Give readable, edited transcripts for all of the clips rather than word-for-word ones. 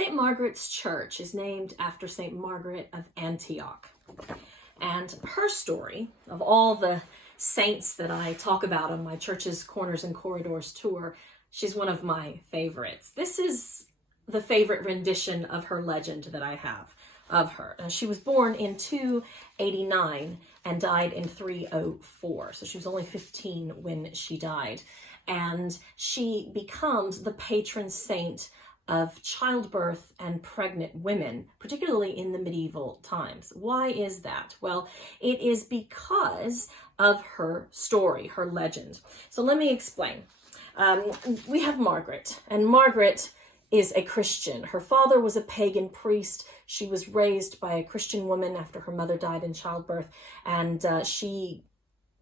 St. Margaret's Church is named after St. Margaret of Antioch. And her story, of all the saints that I talk about on my Church's Corners and Corridors tour, she's one of my favorites. This is the favorite rendition of her legend that I have of her. She was born in 289 and died in 304. So she was only 15 when she died. And she becomes the patron saint of childbirth and pregnant women, particularly in the medieval times. Why is that? Well, it is because of her story, her legend. So let me explain. We have Margaret, and Margaret is a Christian. Her father was a pagan priest. She was raised by a Christian woman after her mother died in childbirth, and she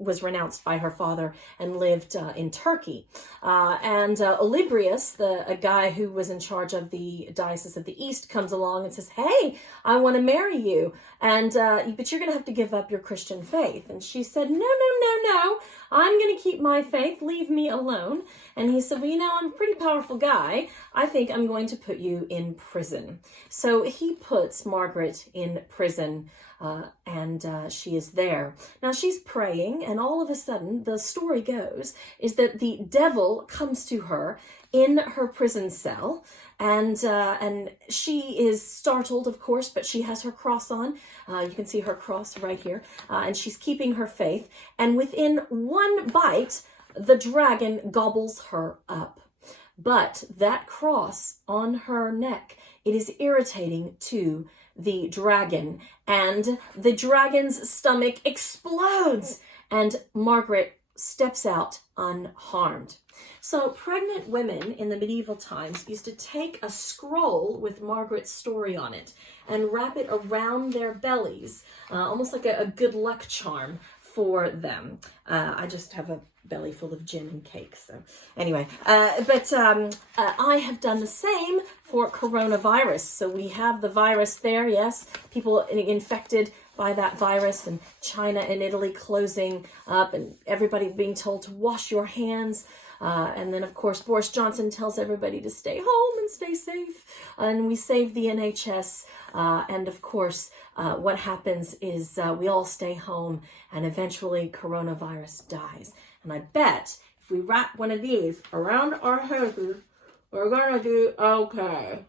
was renounced by her father and lived in Turkey. And Olybrius, a guy who was in charge of the Diocese of the East, comes along and says, "Hey, I want to marry you, and but you're going to have to give up your Christian faith." And she said, "No, I'm going to keep my faith. Leave me alone." And he said, "Well, you know, I'm a pretty powerful guy. I think I'm going to put you in prison." So he puts Margaret in prison, and she is there. Now she's praying, and all of a sudden, the story goes, is that the devil comes to her in her prison cell, and she is startled, of course, but she has her cross on. You can see her cross right here, and she's keeping her faith. And within one bite, the dragon gobbles her up. But that cross on her neck, it is irritating to the dragon, and the dragon's stomach explodes, and Margaret steps out unharmed. So pregnant women in the medieval times used to take a scroll with Margaret's story on it and wrap it around their bellies, almost like a good luck charm for them. I just have a belly full of gin and cake, so anyway, but I have done the same for coronavirus. So we have the virus there, yes, people infected by that virus, and China and Italy closing up, and everybody being told to wash your hands. And then, of course, Boris Johnson tells everybody to stay home and stay safe. And we save the NHS. And, of course, what happens is we all stay home, and eventually coronavirus dies. And I bet if we wrap one of these around our heads, we're going to do okay.